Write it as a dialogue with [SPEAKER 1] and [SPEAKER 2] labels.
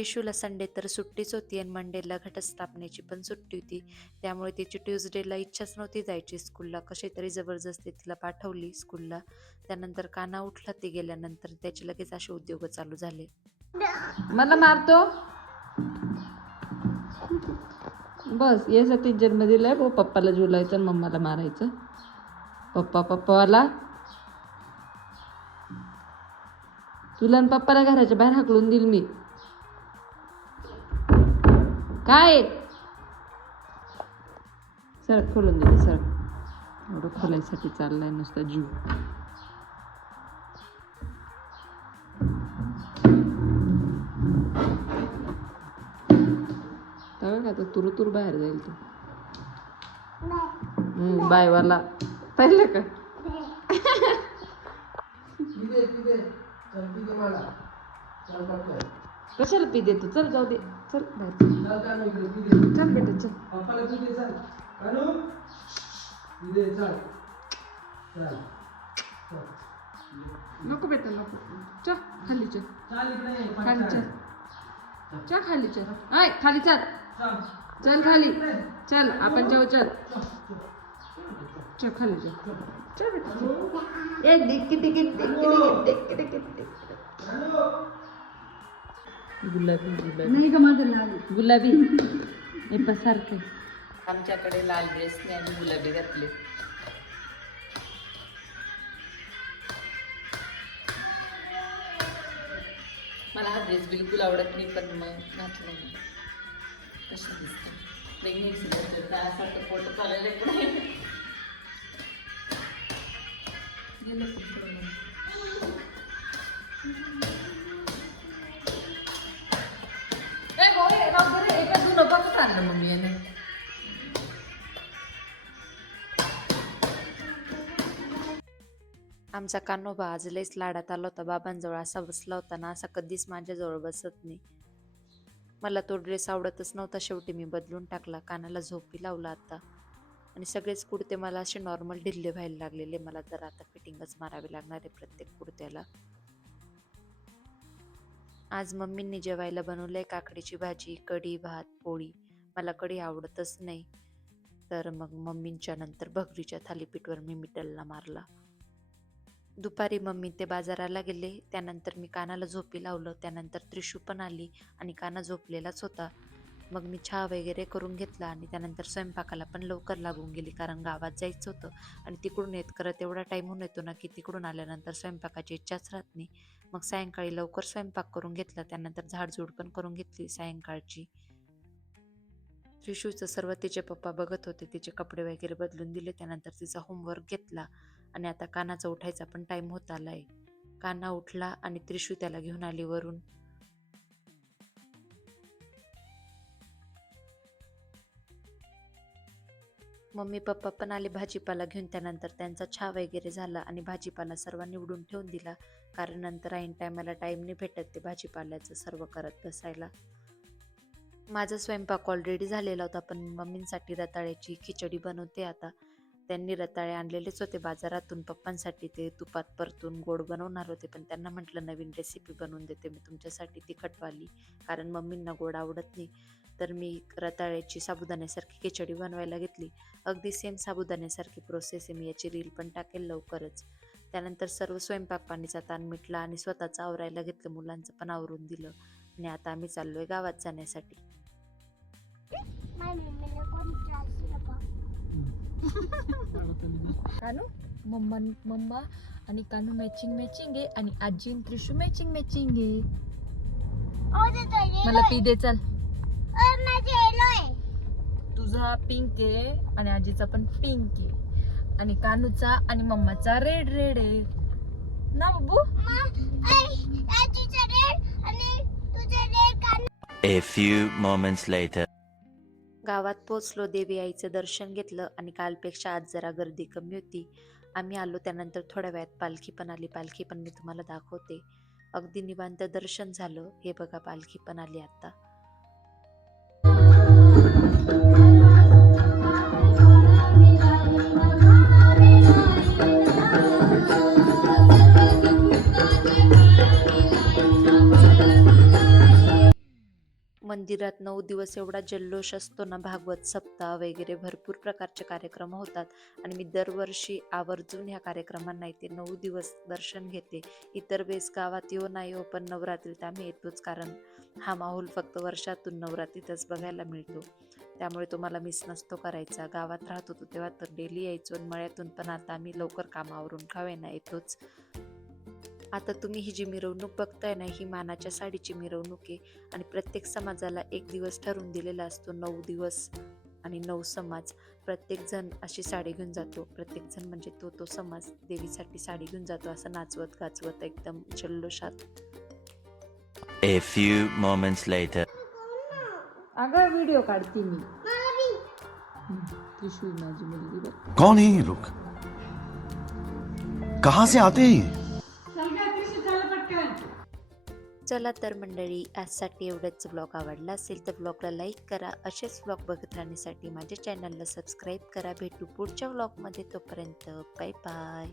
[SPEAKER 1] त्रिशूला Sunday तर सुट्टीच होती आणि मंडेला घटस्थापनेची पण सुट्टी होती. त्यामुळे तिची ट्युजडेला इच्छाच नव्हती जायची स्कूलला. कशी तरी जबरदस्ती तिला पाठवली स्कूलला. त्यानंतर काना उठला. ती गेल्यानंतर त्याचे लगेच असे उद्योग चालू झाले.
[SPEAKER 2] मला मारतो? बस यासाठी जन्म दिलाय भाऊ पप्पाला झुलायचं आणि मम्माला मारायचं. पप्पा पप्पाला तुला आणि पप्पाला घराच्या बाहेर हाकलून देईल मी. काय? सर खोलून दिली सर. एवढं खोलायसाठी चाललाय नुसता जीव. तर का तुरु तुर बाहेर जाईल तू. हम्म, बायवाला. पाहिलं का? कशाला पी देतो चल जाऊ दे. चल बाहेर चल. चल बेटा चल। नको बेटा नको। चल खाली चल। खाली चल। चल। खाली चल। आय खाली चल। चल। खाली। चल आपण जाऊ चल। चल खाली चल। चल। बेटा चल. ए डिक्की डिक्की डिक्की डिक्की डिक्की डिक्की गुलाबी गुलाबी.
[SPEAKER 3] नाही का माझं लाल.
[SPEAKER 2] गुलाबी. हे पसारखे आमच्याकडे लाल ड्रेसने आणि गुलाबी घातले. मला हा ड्रेस बिलकुल आवडत नाही पण मग घातला कशा दिसतं प्रेग्नेन्सी त्यासारखं फोटो चालायला पुढे गेलं बघत आणलं याने
[SPEAKER 1] आमचा कान्होबा आज लईच लाडात आला होता. बाबांजवळ असा बसला होता ना असा कधीच माझ्याजवळ बसत नाही. मला तो ड्रेस आवडतच नव्हता. शेवटी मी बदलून टाकला. कानाला झोपी लावला आता. आणि सगळेच कुर्ते मला असे नॉर्मल ढिल्ले व्हायला लागलेले. मला तर आता फिटिंगच मारावी लागणार आहे प्रत्येक कुर्त्याला आज मम्मींनी जेवायला बनवलं आहे काकडीची भाजी कढी भात पोळी. मला कढी आवडतच नाही. तर मग मम्मींच्या नंतर भगरीच्या थालीपीठवर मी मिटलला मारला. दुपारी मम्मी ते बाजाराला गेले. त्यानंतर मी कानाला झोपी लावलं. त्यानंतर त्रिशू पण आली आणि काना झोपलेलाच होता. मग मी चहा वगैरे करून घेतला आणि त्यानंतर स्वयंपाकाला पण लवकर लागून गेली कारण गावात जायचं होतं आणि तिकडून येत करत एवढा टाईम होऊन येतो ना की तिकडून आल्यानंतर स्वयंपाकाची इच्छाच राहत नाही. मग सायंकाळी लवकर स्वयंपाक करून घेतला. त्यानंतर झाडझूड पण करून घेतली सायंकाळची. त्रिशूचं सर्व तिचे पप्पा बघत होते. तिचे कपडे वगैरे बदलून दिले. त्यानंतर तिचा होमवर्क घेतला आणि आता कानाचा उठायचा पण टाईम होत आलाय. काना उठला आणि त्रिशू त्याला घेऊन आली वरून. मम्मी पप्पा पण आले भाजीपाला घेऊन. त्यानंतर त्यांचा छा वगैरे झाला आणि भाजीपाला सर्व निवडून ठेवून दिला. कारण नंतर ऐन टायमाला टाईम नाही भेटत ते भाजीपाल्याचं सर्व करत बसायला. माझा स्वयंपाक ऑलरेडी झालेला होता पण मम्मींसाठी रताळ्याची खिचडी बनवते आता. त्यांनी रताळे आणलेलेच होते बाजारातून पप्पांसाठी ते तुपात परतून गोड बनवणार होते पण त्यांना म्हटलं नवीन रेसिपी बनवून देते मी तुमच्यासाठी तिखटवाली कारण मम्मींना गोड आवडत नाही. तर मी रताळ्याची साबुदाण्यासारखी खिचडी बनवायला घेतली. अगदी सेम साबुदाण्यासारखी प्रोसेस आहे मी याची रील पण टाकेल लवकरच. त्यानंतर सर्व स्वयंपाक पाणीचा ताण मिटला आणि स्वतःचं आवरायला घेतलं मुलांचं पण आवरून दिलं. आणि आता आम्ही चाललोय गावात जाण्यासाठी.
[SPEAKER 3] कानू मम्मा मम्मा आणि कानू मॅचिंग मॅचिंग आहे आणि आजी आणि त्रिशू मॅचिंग मॅचिंग आहे. मला पी दे चल. तुझा पिंक आहे आणि आजीचा पण पिंक आहे. आणि कानूचा आणि मम्माचा रेड रेड आहे. ना बाबू?
[SPEAKER 4] A few moments later.
[SPEAKER 1] गावात पोचलो देवी आईचं दर्शन घेतलं आणि कालपेक्षा आज जरा गर्दी कमी होती. आम्ही आलो त्यानंतर थोड्या वेळात पालखी पण आली. पालखी पण मी तुम्हाला दाखवते. अगदी निवांत दर्शन झालं. हे बघा पालखी पण आली आता. मंदिरात नऊ दिवस एवढा जल्लोष असतो ना भागवत सप्ताह वगैरे भरपूर प्रकारचे कार्यक्रम होतात. आणि मी दरवर्षी आवर्जून ह्या कार्यक्रमांना येते नऊ दिवस दर्शन घेते. इतर वेळेस गावात येऊ नाही हो पण नवरात्रीत आम्ही येतोच कारण हा माहोल फक्त वर्षातून नवरात्रीतच बघायला मिळतो. त्यामुळे तुम्हाला मिस नसतो करायचा. गावात राहत होतो तेव्हा तर डेली यायचो आणि मळ्यातून पण आता आम्ही लवकर कामावरून खावेना येतोच. आता तुम्ही ही जी मिरवणूक बघताय ना ही मानाच्या साडीची मिरवणूक आहे. आणि प्रत्येक समाजाला एक दिवस ठरवून दिलेला असतो नऊ दिवस आणि नऊ समाज. प्रत्येक जण अशी साडी घेऊन जातो. प्रत्येक जण म्हणजे तो तो समाज देवीसाठी साडी घेऊन जातो असं नाचवत गाचवत एकदम जल्लोषात
[SPEAKER 4] A few moments later.
[SPEAKER 2] अगं व्हिडिओ काढते मी. हम्म, त्रिशूळ माझी मुलगी बघ.
[SPEAKER 5] कौन है ये लोग? कहां से आते हैं ये?
[SPEAKER 1] चला तर मंडळी आजसाठी एवढंच. ब्लॉग आवडला असेल तर ब्लॉगला लाईक करा. असेच ब्लॉग बघत राहण्यासाठी माझ्या चॅनलला सबस्क्राईब करा. भेटू पुढच्या ब्लॉगमध्ये तोपर्यंत. Bye bye.